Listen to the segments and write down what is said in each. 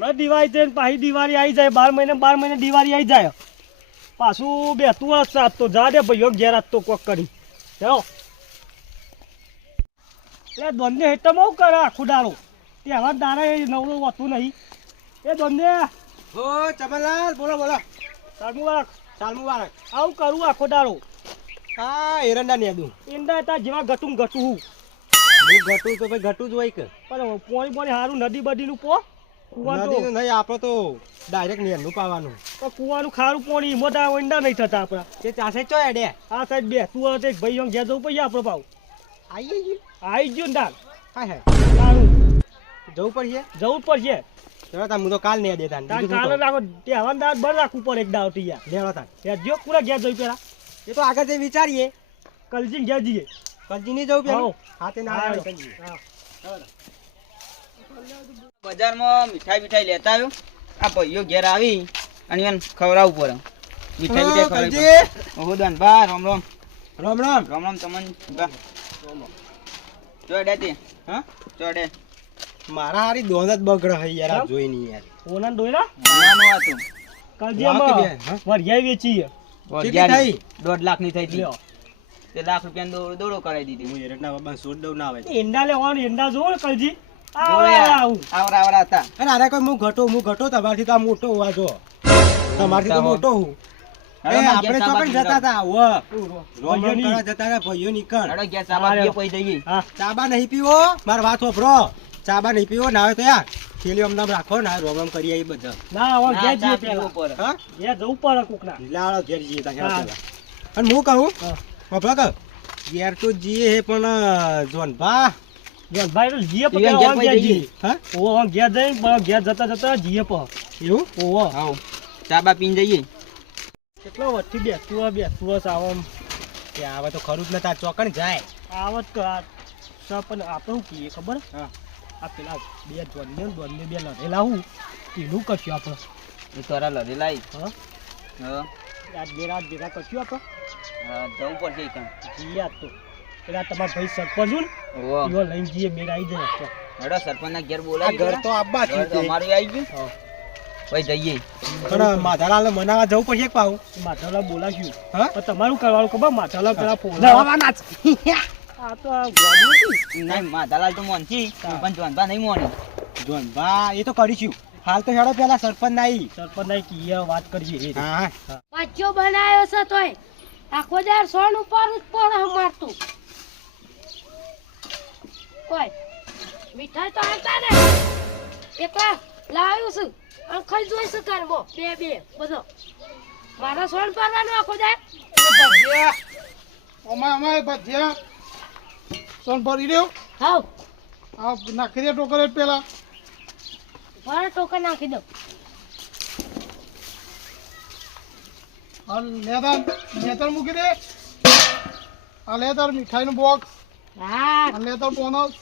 હમણાં દિવાળી છે પાછી દિવાળી આવી જાય બાર મહિને બાર મહિને દિવાળી આવી જાય. પાછું બેતું હશે આજ તો જા દે ભાઈઓ ઘેર આજ તો કોક કરી. જાઓ. એ દોંદે હેઠળ હું કરે આખું દાડો. તહેવાર એ નવરું હોતું નહીં. એ દોંદે ઓ ચમનલાલ બોલો બોલો. સાલ મુબારક. સાલ મુબારક. આવું કરું આખો દારો હા એરંડા નેદું ઈંડા તા જેવા ગટું ગટું હું. હું ઘટું તો ભાઈ ઘટું જ હોય કે. પણ પોણી પોણી સારું નદી બદીનું પો. કુવાનું નહીં આપણે તો ડાયરેક્ટ નેરનું પાવાનું. તો કુવાનું ખારું પોણી મોટા ઈંડા નહીં થતા આપણા. તે ચાસે ચો એડે આ સાઈડ બે તું હવે એક ભાઈ ઘેર જવું પડશે આપણો ભાવ આઈ ગયું. આવી ગયું તાર. હા હા. તારું. જવું પડશે? જવું પડશે. ચલો તા હું તો કાલ નહીં દેતા તાર કાલે રાખો તહેવાર દાળ બંધ રાખવું પડે એક દાવ યાર લેવા તા યાર જો પૂરા ઘેર જઈ પેલા એ તો આગળ જઈ વિચારીએ. કલજી ઘેર જઈએ. કલજી નહીં જવું પેલું. હા તે ના હા, આવે. હા. બજારમાં મીઠાઈ બીઠાઈ લેતા આવ્યો. આ ભાઈઓ ઘેર આવી અને એને ખવડાવવું પડે. મીઠાઈ હા, બીઠાઈ ઓહો દાન બા રામ રામ. રામ રામ. રામ રામ તમને બા. ચોડે તે હા? ચોડે મારા હારી દોન જ બગડ હઈ યાર જોઈ નહીં યાર. ઓનાને દોયરા? નાનું હતું. કલજી વાહ, કે આમાં બે, હા? વરિયાઈ વેચીએ. કેટલી થઈ? દોઢ લાખની થઈ લ્યો. તે લાખ રૂપિયા દોડો દોડો કરાવી દીધી. હું એરંડા બાબા સોડ દઉં ના આવે. ઈંડા લેવાનું ઈંડા જોવો કલજી. આવરા આવરા હતા. અને આને કોઈ હું ઘટો હું ઘટો તમારથી તો મોટો હોવા જો. તમારથી તો મોટો હું. એ હેડો ના, આપણે તો ચાબા પણ જતા હતા વ જતા હતા ભાઈઓ નીકળ. નહીં પીવો માર વાત વાપરો ચાબા નહીં પીવો ના આવે તો યાર થેલી અમને રાખો ના રોમ રોમ કરી આવી બધા. ના હવે ઘેર જઈએ પેલા હા? ઘેર જવું પડે કોકના. લાળો ઘેર જઈએ તા હેડો હા. પેલા. અને હું કહું. હોભળો કહું ઘેર તો જઈએ હે પણ જોનભા ભાઈ તો જીએ ઈ ઘેર પણ પછી ઘેર જઈએ. જઈએ. હા? ઓહો ઘેર જઈને પણ જતા જતા જીએ પણ એવું? ઓહો ચા ચાબા પીને જઈએ? કેટલો વચ્ચે બેસતું હોય બેસતું હોય સાવમ કે આવે તો ખરું જ નતા ચોકણ જાય. આવત તો આ તો પણ આપણે શું કહીએ ખબર? હા. આ પેલા બે દોડને ને દોડને બે લડેલા હું. પેલું કશું આપણે? એ તારા લડે લાઈ હા? હા. આજ બે રાત ભેગા કશું આપણે? હા, જવું પડશે આજ તો. પેલા તમારા ભાઈ સરપંચ હું. ને લઈને જઈએ મેળ આવી જાય તો હેડો સરપંચના ઘેર બોલાવી ઘર તો આબા ઘર તો અમારું આવી ગયું. હા. પછી જઈએ. પણ માધાલાલ મનાવા જવું પડશે કે પાવું માથાલા બોલાવ્યું. હા? તમારું કરવાનું ખબર માથાલા પેલા ફોન નવાના આ તો ગોડી નહીં માધાલાલ તો મોનથી. પણ જોનભા નહીં મોની. જોન એ તો કરીશું. હાલ તો હેડો પેલા સરપંચ નાઈ સરપંચ નાઈ કીએ વાત કરીએ. હા. પાછો બનાવ્યો છે તોય. આખો દાર સોન ઉપર જ પડે મારતું. કોઈ મીઠાઈ તો આવતા ને. એકલા લાવ્યું છું. અને ખાઈ જોઈશું કરવો બે. બે બધો. મારા સોન પરવાનો આખો દાર અમાય અમારે ભજીયા. સોન ભરી રહ્યો હાવ. આ નાખી દે ટોકરે પેલા. મારા ટોકન નાખી દો. આ લેતા નેતર મૂકી દે. આ લેતર મીઠાઈનું બોક્સ હા બોનસ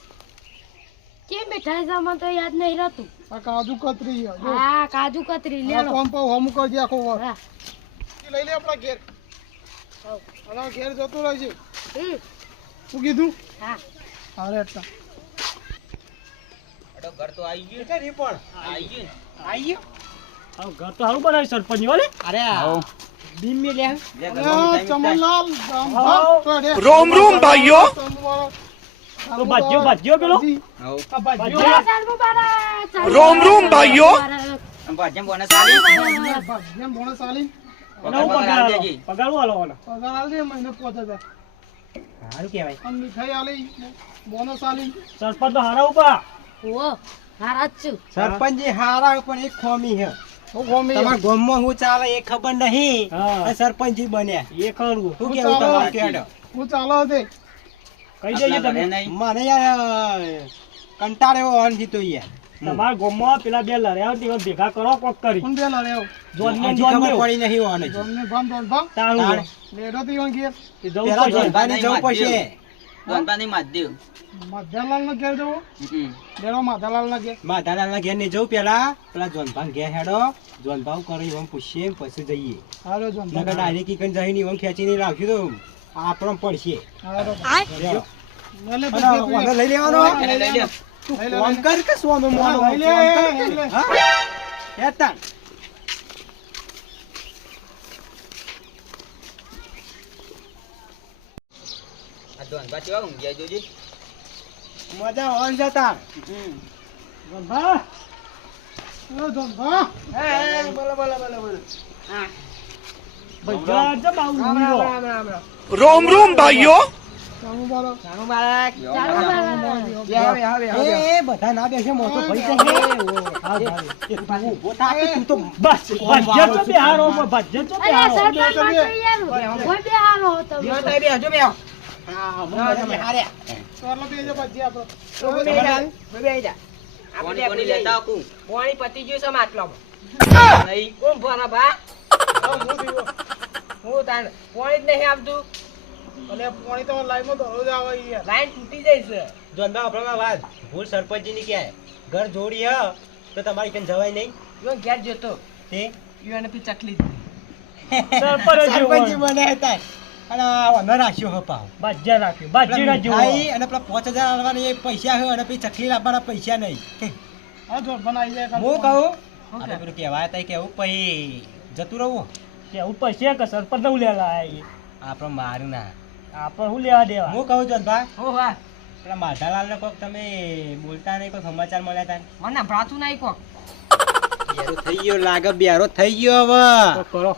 કે મીઠાઈ સામાન તો યાદ નહીં રહેતું? આ કાજુ કતરી હા કાજુ કતરી કોણ પાવ કરજે આખો વાર. હા. લઈ લે આપણા ઘેર. હા ઘેર જતું રહેશે હમ. શું કીધું? હા. અરે એટલા હેડો ઘર તો આવી ગયું. પણ. આવી ગયું. હા ઘર તો સારું બનાવ્યું સરપંચ વાલે. અરે હાઉ. બીમ મે લે ચમનલાલ રોમ રોમ ભાઈઓ તો પેલો રોમ રોમ ભાઈઓ. આમ બોનસ આલી ભાગ્યમ બોનસ આલી પગાર પગાર આલી આલો. દેજે. પગાર હું આલવાનો પગાર આલી મહિને પોતે હજાર. સારું કહેવાય. અને મીઠાઈ આલી બોનસ આલી સરપંચ તો હારા ઉપા. ઓ હારા છું. સરપંચજી હારા પણ એક ખોમી હે તમારા ગામમાં હું ચાલે એ ખબર નહીં. સરપંચજી બન્યા એ ખરું. શું કેવું તમારું? કેડો હું ચાલો હતી કઈ જઈએ તમે. મને યાર કંટાળો એવો હોન જીતો યાર. તમારા ગામમાં પેલા બે લડ્યા હોય તેવા ભેગા કરો કોક કરી. બે લડે આવ જોન ને હજી જોન ખબર દેવ. પડી નહીં હોન હજી. ગોમને ભામ દોડ તારું. લેડો તો ઈવન ઘેર. જવું પડશે. જવું પડશે. ના ઘેર જવું? હમ. માધાલાલ ના ઘેર. માધાલાલના ઘેર નહીં જવું પેલા. પેલા જોનભાઈ ઘેર હેડો. જોનભાઈ કરો એમ પૂછીએ પછી જઈએ. હારો જો નકર ડાયરેક્ટ ઈકન એમ ખેંચીને રાખ્યું તો આપણો પડશે. લઈ લેવાનો? ફોન કર કે સોનું મોનું? લઈ લે? હેતા. ધોનભા કેવા ઊંઘ્યા જોજે. મજા હોન જતા. ધનભા. ઓ ધનભા. બોલો બોલો બોલો બોલો. બોલો ચાલુ મારા. એ એ, બધા ના બેસે મોટો ભાઈ તું ઊભો થા. કે તું તો બસ ભજ્ય બિહારો બેહારો તો અરે બેહારો બે બે જો આપણો લેતા પતી ગયું છે નહીં કોણ ભરા હું તાણ જ નહીં આવતું અને પાણી તો લાઈનમાં દરરોજ આવે યાર લાઈન તૂટી જાય છે જોનબા આપણામાં વાત ભૂલ ક્યાં ઘર જોડી હ તો તમારી કઈ જવાય નહીં જો ઘેર જતો તે યુ ચકલી સરપંચ જેવો. બને હતા અને આ વનો રાખ્યો હ પાવ. ભજ્ય રાખ્યું ભજ્ય ના જેવો. અને પેલા પાંચ હજાર આલવાના પૈસા હે અને પછી ચકલી લાવવાના પૈસા નહીં. હા. જો બનાવી જાય હું કહું? પેલું કહેવાય તા કેવું પછી જતું રહું? કેવું પૈસા છે કે સરપંચ ને હું લેવા આયા આપણે મારું ના. આપણે હું લેવા દેવા. હું કહું જોનભા? હો વાહ. પેલા માધાલાલ ને કોક તમે બોલતા નહીં કોઈ સમાચાર મળ્યા તા મને ભરાતું નહીં કોક. થઈ ગયો લાગે બેરો થઈ ગયો હવે. કરો.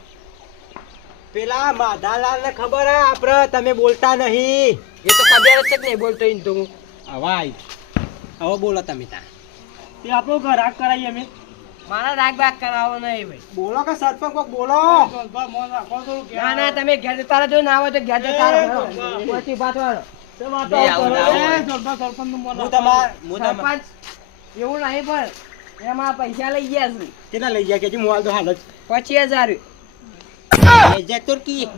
પેલા માધાલાલ ને ખબર હે આપણે તમે બોલતા નહીં. એ તો ખબર જ નહીં બોલતો ઇન તો અવાય હવે બોલો તમે તા તે આપણો ઘર રાગ કરાવીએ અમે. મારા રાગ બાગ કરાવો નહીં ભાઈ. બોલો કે સરપંચ કોક બોલો. ના ના તમે ઘેર જતા જો ના હોય તો ઘેર જતા રહો. પછી પાછળ એવું નહીં પણ એમાં પૈસા લઈ ગયા છે. કેટલા લઈ ગયા? કે મોબાઈલ તો હાલ જ. પચીસ હજાર. ઘેર જતો કી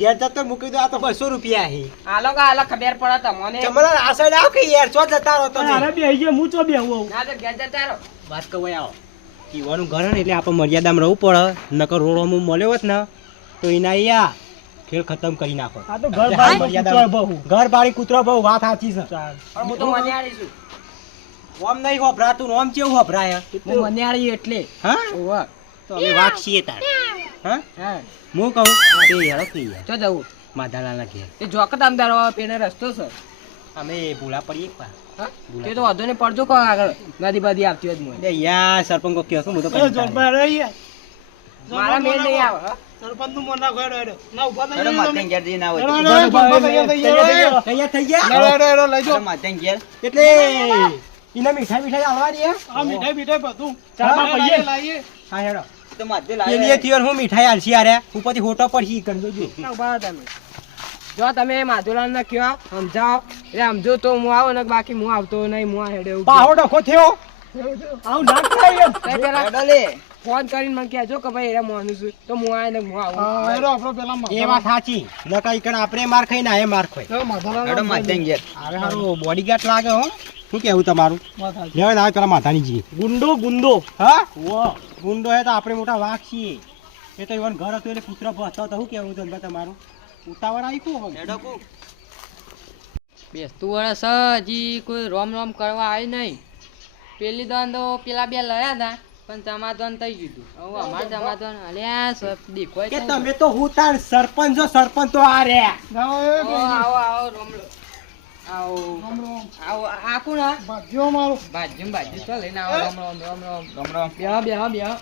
ઘેર જતો મૂકી દો આ તો બસો રૂપિયા હે આલો કા આલો ખબર પડે તમને. ચમલા આ આવ કે યાર ચો જતા રહો અરે હારે બેહી હું ચો બેહું આવું. ના તો ઘેર જતા રહો. વાત કહો આવો. કીવાનું ઘર ને એટલે આપણે મર્યાદામાં રહેવું પડે. નકર રોડોમાં મળ્યો હોત ને તો એના યા ખેલ ખતમ કરી નાખો. આ તો ઘર બારી ઘર કૂતરો બહુ વાત સાચી છે. હું તો મનિયાળી છું. ઓમ નહીં હોભરાતું ઓમ કેવું હોભરાય હું મનિયાળી એટલે. હા? ઓવા. તો અમે વાગશીએ તાર. હા? હા. કહું? તે હેડો કે તો જવું. માધાલાલના ઘેર. એ જોકત અમદાર પેને રસ્તો છે. અમે ભૂલા પડીએ એક વાર. તે તો વાંધો ને પડજો કો આગળ. નદી બાદી આવતી હોય મને. યાર સરપંચ કો કહો હું તો યાર. મારા મેલ નહીં આવે સરપંચનું મોના ઘર હેડો ના ઊભા થઈ માથે. ઘેર તો. હેડો, ધનભા તૈયાર થઈ ગયો, હેડો, હેડો, લઈ જો. માથે ઘેર. એટલે ઇના મીઠાઈ મીઠાઈ આલવા દે આ મીઠાઈ મીઠાઈ બધું. ચાલ લાવીએ. હા હેડો. પેલી થયો હું મીઠાઈ આલસી આરે. ઉપરથી હોટો પડશી રહો તમે. જો તમે માધુલાલ ને કયો સમજાવો. એટલે સમજો તો હું આવો ને બાકી હું આવતો નહીં હું હેડે પાહો ડખો થયો. આવું નાખ થાય એમ. પેલા ફોન કરીને મને કહેજો કે ભાઈ એ મોનું છું. તો હું એને હું આવું. એરો આપણો પેલા એ વાત સાચી. નકર કણ આપણે માર ખાઈ ના એ માર ખાઈ. માથાના હેડો માથે ઘેર. હવે બોડીગાર્ડ લાગે હો. શું કેવું તમારું? વાત લેવા ના પેલા માથાની જી ગુંડો ગુંડો. હા? વાહ. ગુંડો હે તો આપણે મોટા વાઘ છીએ. એ તો ઈવન ઘર હતું એટલે પુત્ર ભસતો તો શું કેવું તો તમારું? ઉતાવળ આવી કોણ હેડો બેસતું વર્ષ હજી કોઈ રોમ રોમ કરવા આવી નહીં. પેલી દોન તો પેલા બે લડ્યા હતા પણ સમાધાન થઈ ગયું હવે અમારે સમાધાન અલ્યા સર કોઈ કે તમે તો હું તાર સરપંચ જો સરપંચ તો આ રે આવો, આવો આવો રોમલો. આવો. આવો આ કોણ ભાજ્યો મારો. ભાજ્યો ભાજ્યો ચાલ લઈને આવો રોમ રોમ રોમ રોમ રામ રામ. બેહો બેહો બેહો.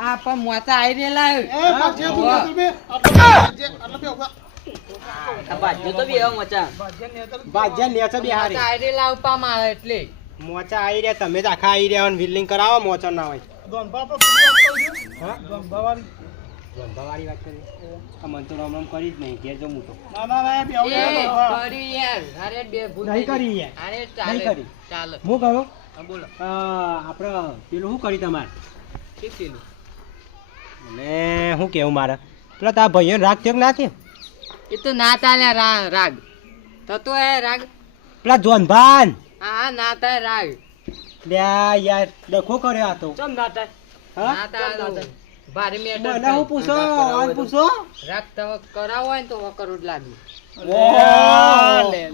આ પણ મોતા આવી રહેલા એ, ભાજ્યો તું વાહ. બે. આપણે બે ઊભા. આ બાજુ તો બી મચા ભાગ્ય ને હેતર. બાજ્યા નેચા બી હારી મોતા આવી રહેલા ઉપા આવે એટલે. મોચા આવી રહ્યા તમે જ આખા આવી રહ્યા વિલિંગ કરાવો મોચા ના હોય. હા. વાત કરી મન તો રમ રામ કરી જ નહીં ઘેર જમું તો ના, ના, ના, બે. કરી યાર અરે બે ભૂલ નહીં કરી યાર. અરે ચાલે કરી. ચાલે હું કહું હા, બોલો આપણે પેલું શું કરી તમારે શું પેલું અને શું કેવું મારે પેલા તારા ભાઈઓ રાગ થયો કે ના થયો એ તો ના ચાલ્યા રા- રાગ થતો હે રાગ પેલા જોનભાન હા ના થાય રાગ લ્યા યાર ડખો કર્યો આ તો. ચમ ના થાય હા ના થાય ભારે મેટર મને હું પૂછો? આન પૂછો? રાગ તમે કરાવો ને તો કરોડ જ લાગે.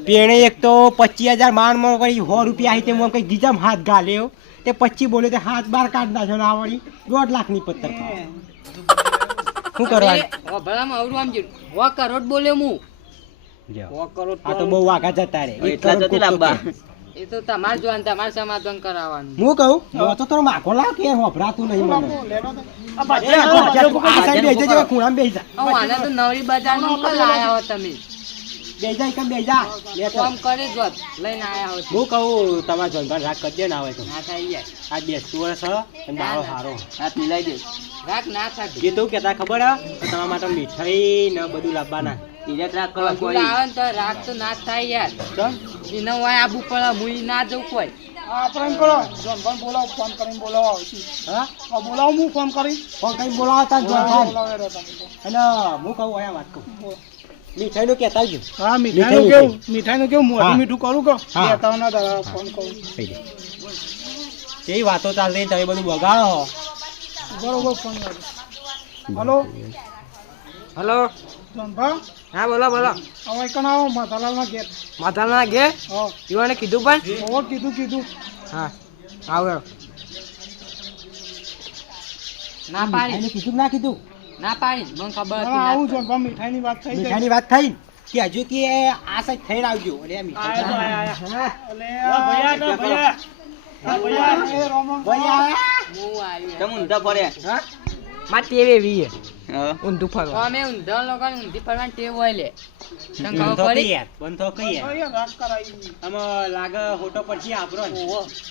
પેણે એક તો પચીસ હજાર માનમાં કરી સો રૂપિયા આવી તેમ કઈ ગીજામ હાથ ગાલ્યો તે પચી બોલ્યો તે હાથ બાર કાઢ નાખ્યો ના વળી દોઢ લાખની પત્તર શું કરવા ઓ ભલામાં અવરું આમ. સો કરોડ બોલ્યો હું. આ તો બહુ વાઘા જતા રે એટલા જતી લાંબા. એ તો તમારે જોવાનું તમારે સમાધાન કરાવવાનું. હું કહું? હું તો તારો માખો લાવ કે હોભરાતું નહીં મને. લેનો તો. આ એ ભાજિયા ભાજિયા તું તું આ સાઈડ બેસી જા, ખૂણામાં બેસી જા. હવે આને તો નવરી બજારમાં ઉપર લાયા હો તમે. બેસી જા, એકમ બેસી જા. લે તો. કામ કરી જ લઈને આયા હો હું કહું તમારા જોનભાઈ રાગ કરજે ના આવે તો. ના થાય યાર. આ બેસતું વર્ષ હ, અને દાડો સારો હાથ મિલાઈ દે. રાખ ના થાય એ તો કેતા ખબર હે? તમારા માટે મીઠાઈ ને બધું લાવવાના. તિરક રાખ કરવા કોઈ. આવે ને તો રાખ તો ના થાય યાર? એને હોય આબુ પડે હું ના જવું કોઈ. હા આપણે કરો. જોનભાઈ બોલાવો ફોન કરીને બોલાવો. હા? હા બોલાવો હું ફોન કરી. ફોન કરીને બોલાવો તાર જોનભાઈ. અને હું કહું અહીંયા વાત કહું મીઠાઈનું કેતા આવજો હા મીઠાઈ, મીઠાઈનું કેવું? મીઠાઈનું કેવું? મોઢું મીઠું કરું કહો? કેતા ના દાદા ફોન કરું. કેવી વાતો ચાલતી તમે બધું બગાડો બરોબર ફોન કરો હલો? હલો? જોનભા હા બોલો બોલો. હવે કણ આવો માધાલાલના ઘેર. માતાના ઘેર? હા. યુવાને કીધું પણ? ઓવર કીધું કીધું. હા આવો ના પાડી. કીધું ના કીધું? ના પાડી. મને ખબર હતી આવું. જોનભા મીઠાઈની વાત થઈ ગઈ મીઠાઈની વાત થઈ? કે હજુ કે આ સાઈડ થઈને આવજો. અરે ભૈયા તો ભૈયા ભૈયા. આયા? હું આવ્યો તમે ઊંધા પડે હા? માં ટેવ એવી હા ઊંધું ફરવા. અમે ઊંધા લોકોને ઊંધી ફરવાની ટેવ હોય લે. તને ખબર પડી? યાર, બંધ કઈ આમાં લાગે હોટો પછી આપણો ને.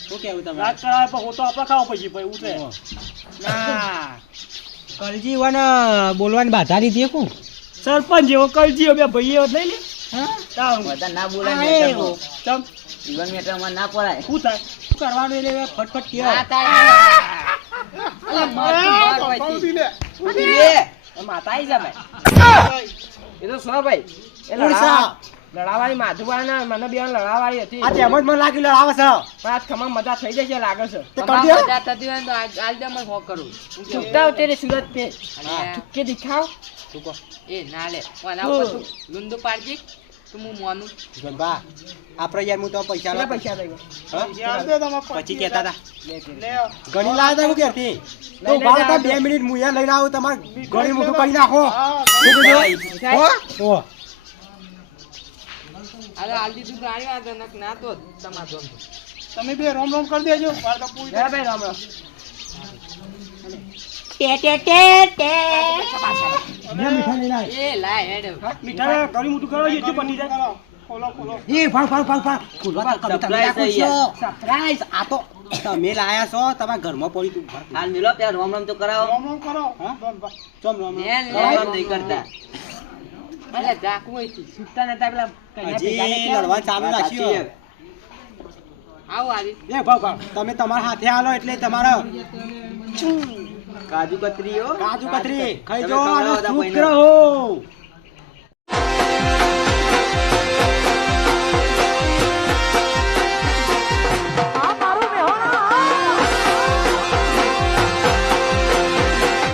શું કેવું તમારે? રાત કરાવે પણ હોતો આપણે ખાવો પછી ભાઈ ઉતરે ના. કલજી વન બોલવાની બાધા લીધી કુ સરપંચ જેવો કલજી બે ભાઈઓ લઈ લે. હા? બધા ના બોલાય ચમ. જીવન મેટરમાં ના પડાય. શું થાય? શું કરવાનું એટલે ફટફટ કે ના થાય. અલા મર મર પછી લે. એ, માતા આવી જા એ તો સો ભાઈ? એ કોણ લડાવા માધુબાના મને બેન લડાવાળી હતી. આ તેમ જ મને લાગી લડાવે છે. પણ આજ ખમા મજા થઈ જશે લાગે છે. તે તમારે દે. મજા થતી હોય તો આજ દે મને ફોન કરું. છૂટતા? તેરે સુરત અને કે દિખાઓ એ ના લે. ઓના પર તું પાડજી. તું હું મોનું. ગંભા આપણે યાર હું તો પૈસા? યાર પછી કહેતા હતા. ઘણી લાવ્યા હતા હું તો બે મિનિટ હું અહીંયા લઈને આવું તમારે ઘણી મોટું કરી નાખો. હા. અરે હાલ દીધું ગાડી વાંધો નક ના તો તમાર જોન તમે બે રોમ રોમ કરી દેજો. મારે તો પૂરી ગયા આય. એ લાય હેડ. મીઠા મોટું જાય ખોલો ખોલો. એ ખુલવા તો રાખો છો. યાર. આ તો તમે લાયા છો તમારા ઘરમાં પડી તું. હાલ મિલો ત્યાં રોમ રોમ તો કરાવો. રોમ રોમ કરો. ચમ રામ લે રામ. લે રોમ રોમ નહીં કરતા. અરે ઝાકવું હોય છે. નતા પેલા હજી લડવા ચાલુ રાખ્યો આવો આવી એ ભાવ ભાવ. તમે તમારા હાથે આલો એટલે તમારા કાજુ કતરી કાજુ કતરી. ખાઈ જો અને શુભ ગ્રહો